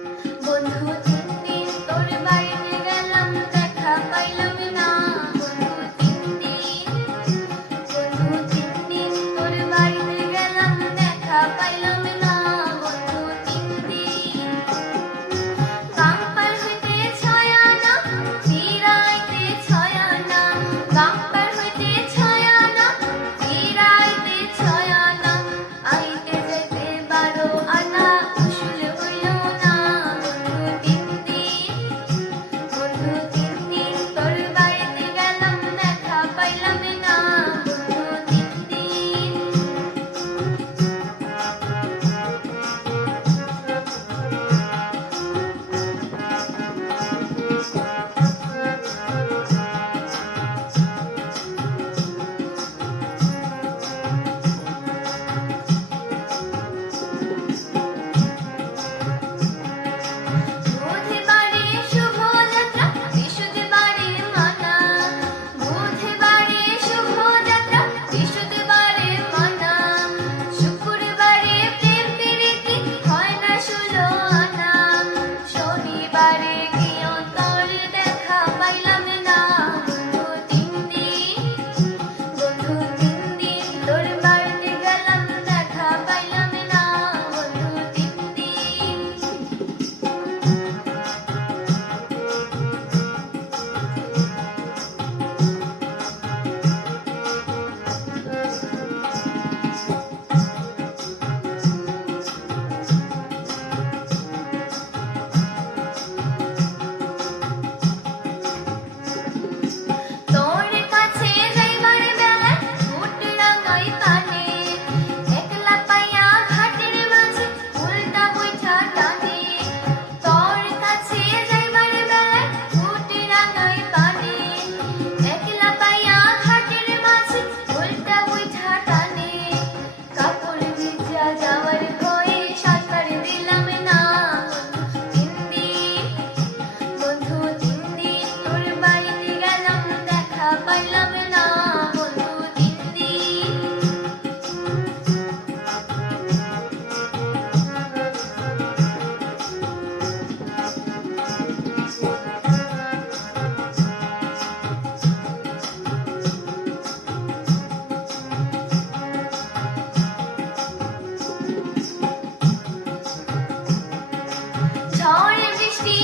বন্ধু ৩ দিন তোর বাড়িতে গেলাম, দেখা পাইলাম না। বন্ধু ৩ দিন, বন্ধু ৩ দিন তোর বাড়িতে গেলাম, দেখা পাইলাম না। বন্ধু ৩ দিন, গাং পার হইতে ৬ আনা, ফিরাইতে ৬ আনা। গাং পার হইতে ৬ আনা, ফিরাইতে ৬ আনা। আইতে যাইতে ১২ আনা, উসুল হইল না। বন্ধু ৩ দিন, বন্ধু ৩ দিন তোর বাড়িতে গেলাম, দেখা পাইলাম না। বন্ধু ৩ দিন। বুধবারে শুভযাত্রা, বৃহস্পতিবারে মানা। বুধবারে শুভযাত্রা, বৃহস্পতিবারে মানা। শুক্রবারে প্রেম প্রীতি, হয় না ১৬ আনা। শনিবারে গিয়েও তোর দেখা পাইলাম না। বন্ধু ৩ দিন, বন্ধু ৩ দিন তোর বাড়িতে গেলাম, দেখা পাইলাম না। বন্ধু ৩ দিন। তোর কাছে যাইবার বেলায় বুট রাঙাই কানে, একলা পাইয়া ঘাটের মাঝে উল্টা বৈঠা টানে। তোর কাছে যাইবার বেলায় বুট রাঙাই কানে, একলা পাইয়া ঘাটের মাঝে উল্টা বৈঠা টানে। কাপড় ভিজা যাওয়ার ভয়ে সাঁতার দিলাম না। বন্ধু ৩ দিন, বন্ধু ৩ দিন তোর বাড়িতে গেলাম, দেখা পাইলাম না। বন্ধু ৩ দিন। ঝড় বৃষ্টি